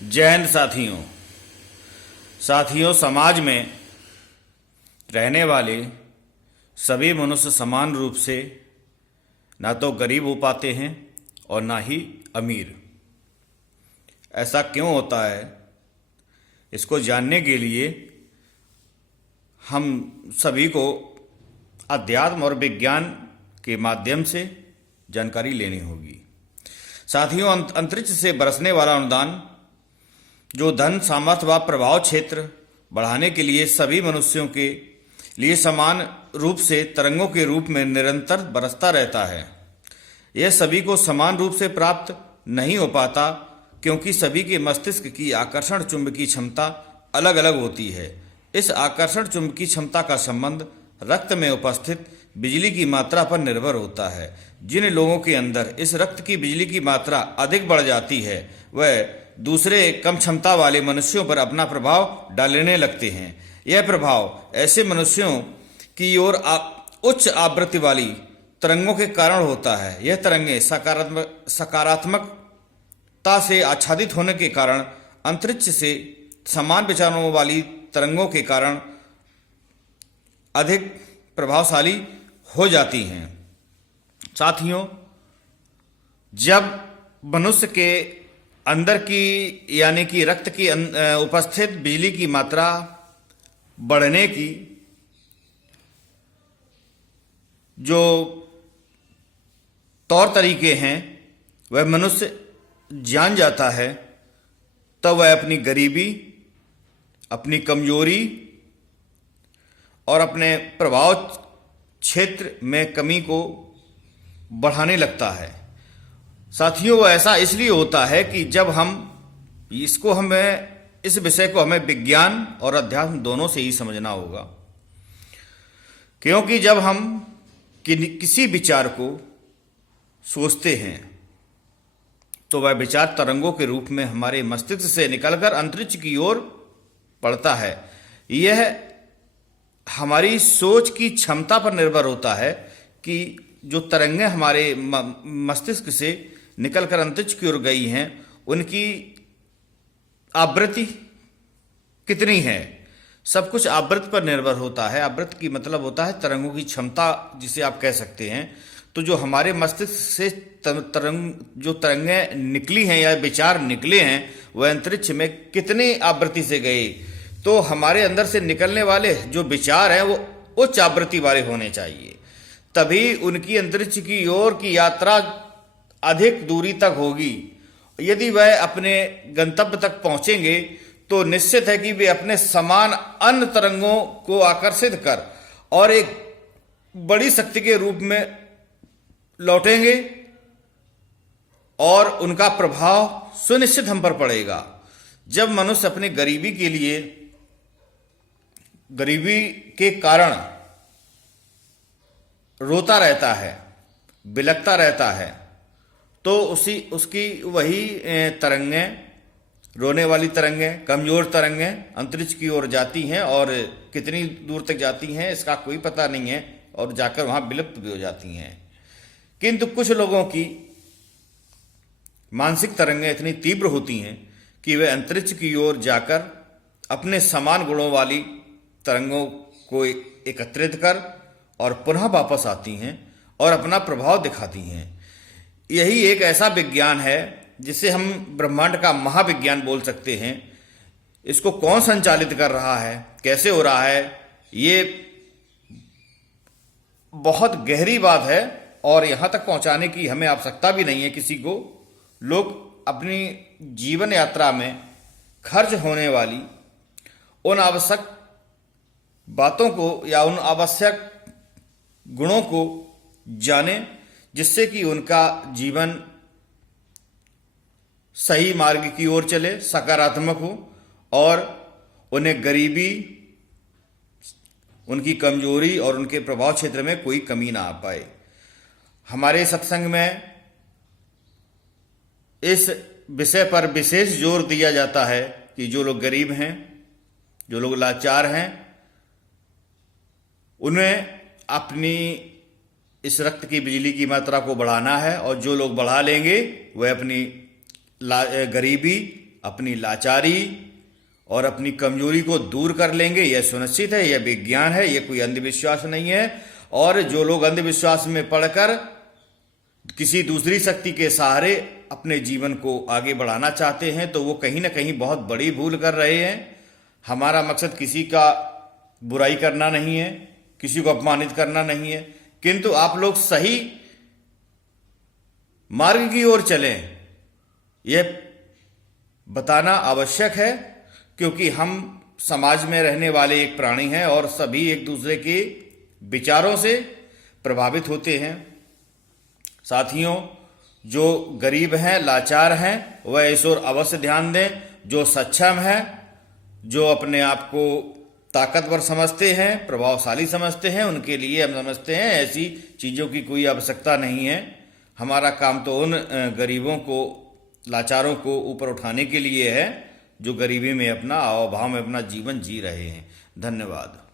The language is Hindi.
जय हिंद साथियों, समाज में रहने वाले सभी मनुष्य समान रूप से ना तो गरीब हो पाते हैं और ना ही अमीर। ऐसा क्यों होता है, इसको जानने के लिए हम सभी को अध्यात्म और विज्ञान के माध्यम से जानकारी लेनी होगी। साथियों, अंतरिक्ष से बरसने वाला अनुदान जो धन, सामर्थ्य व प्रभाव क्षेत्र बढ़ाने के लिए सभी मनुष्यों के लिए समान रूप से तरंगों के रूप में निरंतर बरसता रहता है। यह सभी को समान रूप से प्राप्त नहीं हो पाता क्योंकि सभी के मस्तिष्क की आकर्षण चुंबकीय क्षमता अलग अलग होती है। इस आकर्षण चुंबकीय क्षमता का संबंध रक्त में उपस्थित बिजली की मात्रा पर निर्भर होता है। जिन लोगों के अंदर इस रक्त की बिजली की मात्रा अधिक बढ़ जाती है, वह दूसरे कम क्षमता वाले मनुष्यों पर अपना प्रभाव डालने लगते हैं। यह प्रभाव ऐसे मनुष्यों की ओर उच्च आवृत्ति वाली तरंगों के कारण होता है। यह तरंगें सकारात्मकता से आच्छादित होने के कारण अंतरिक्ष से समान विचारों वाली तरंगों के कारण अधिक प्रभावशाली हो जाती हैं। साथियों, जब मनुष्य के अंदर की यानी कि रक्त की उपस्थित बिजली की मात्रा बढ़ने की जो तौर तरीके हैं वह मनुष्य जान जाता है, तब वह अपनी गरीबी, अपनी कमजोरी और अपने प्रभाव क्षेत्र में कमी को बढ़ाने लगता है। साथियों, वो ऐसा इसलिए होता है कि जब इस विषय को हमें विज्ञान और अध्यात्म दोनों से ही समझना होगा। क्योंकि जब हम किसी विचार को सोचते हैं तो वह विचार तरंगों के रूप में हमारे मस्तिष्क से निकलकर अंतरिक्ष की ओर पड़ता है। यह हमारी सोच की क्षमता पर निर्भर होता है कि जो तरंगें हमारे मस्तिष्क से निकलकर अंतरिक्ष की ओर गई हैं, उनकी आवृत्ति कितनी है। सब कुछ आवृत्ति पर निर्भर होता है। आवृत्ति की मतलब होता है तरंगों की क्षमता, जिसे आप कह सकते हैं। तो जो हमारे मस्तिष्क से जो तरंगें निकली हैं या विचार निकले हैं, वह अंतरिक्ष में कितनी आवृत्ति से गए। तो हमारे अंदर से निकलने वाले जो विचार हैं वो उच्च आवृत्ति वाले होने चाहिए, तभी उनकी अंतरिक्ष की ओर की यात्रा अधिक दूरी तक होगी। यदि वह अपने गंतव्य तक पहुंचेंगे तो निश्चित है कि वे अपने समान अन्य तरंगों को आकर्षित कर और एक बड़ी शक्ति के रूप में लौटेंगे और उनका प्रभाव सुनिश्चित हम पर पड़ेगा। जब मनुष्य अपनी गरीबी के कारण रोता रहता है, बिलखता रहता है, तो उसकी वही तरंगें, रोने वाली तरंगें, कमजोर तरंगें अंतरिक्ष की ओर जाती हैं और कितनी दूर तक जाती हैं इसका कोई पता नहीं है, और जाकर वहां विलुप्त भी हो जाती हैं। किंतु कुछ लोगों की मानसिक तरंगें इतनी तीव्र होती हैं कि वे अंतरिक्ष की ओर जाकर अपने समान गुणों वाली तरंगों को एकत्रित कर और पुनः वापस आती हैं और अपना प्रभाव दिखाती हैं। यही एक ऐसा विज्ञान है जिसे हम ब्रह्मांड का महाविज्ञान बोल सकते हैं। इसको कौन संचालित कर रहा है, कैसे हो रहा है, ये बहुत गहरी बात है और यहां तक पहुंचाने की हमें आवश्यकता भी नहीं है किसी को। लोग अपनी जीवन यात्रा में खर्च होने वाली उन आवश्यक बातों को या उन आवश्यक गुणों को जाने जिससे कि उनका जीवन सही मार्ग की ओर चले, सकारात्मक हो और उन्हें गरीबी, उनकी कमजोरी और उनके प्रभाव क्षेत्र में कोई कमी ना आ पाए। हमारे सत्संग में इस विषय पर विशेष जोर दिया जाता है कि जो लोग गरीब हैं, जो लोग लाचार हैं, उन्हें अपनी इस रक्त की बिजली की मात्रा को बढ़ाना है, और जो लोग बढ़ा लेंगे वह अपनी गरीबी, अपनी लाचारी और अपनी कमजोरी को दूर कर लेंगे, यह सुनिश्चित है, यह विज्ञान है, यह कोई अंधविश्वास नहीं है। और जो लोग अंधविश्वास में पड़कर किसी दूसरी शक्ति के सहारे अपने जीवन को आगे बढ़ाना चाहते हैं तो वो कहीं ना कहीं बहुत बड़ी भूल कर रहे हैं। हमारा मकसद किसी का बुराई करना नहीं है, किसी को अपमानित करना नहीं है, किंतु आप लोग सही मार्ग की ओर चलें, यह बताना आवश्यक है, क्योंकि हम समाज में रहने वाले एक प्राणी हैं और सभी एक दूसरे के विचारों से प्रभावित होते हैं। साथियों, जो गरीब हैं, लाचार हैं, वह इस ओर अवश्य ध्यान दें। जो सक्षम है, जो अपने आप को ताकतवर समझते हैं, प्रभावशाली समझते हैं, उनके लिए हम समझते हैं ऐसी चीज़ों की कोई आवश्यकता नहीं है। हमारा काम तो उन गरीबों को, लाचारों को ऊपर उठाने के लिए है जो गरीबी में अपना, अभाव में अपना जीवन जी रहे हैं। धन्यवाद।